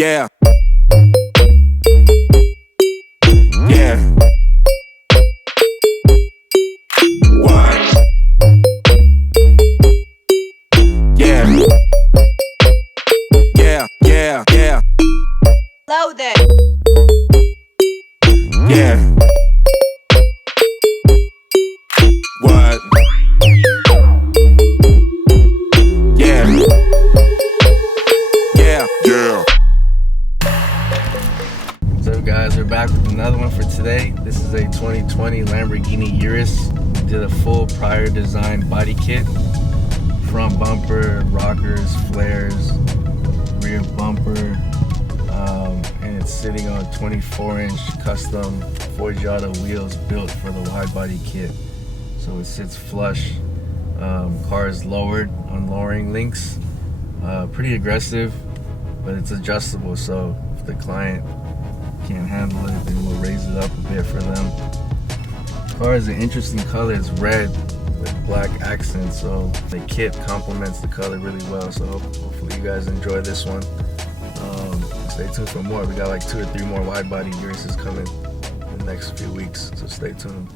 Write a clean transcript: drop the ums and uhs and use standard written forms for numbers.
Yeah. Yeah. What? Yeah. Yeah, yeah, yeah. Loaded. Yeah. What? Yeah. Yeah. Yeah. What's up, guys? We're back with another one for today. This is a 2020 Lamborghini Urus. We did a full prior design body kit. Front bumper, rockers, flares, rear bumper, and it's sitting on 24-inch custom Forgiato wheels built for the wide body kit. So it sits flush. Car is lowered on lowering links. Pretty aggressive, but it's adjustable, so if the client can't handle it, then we'll raise it up a bit for them. The car is an interesting color. It's red with black accents, so the kit complements the color really well. So hopefully you guys enjoy this one. Stay tuned for more. We got like 2 or 3 more wide body Uruses coming in the next few weeks, so stay tuned.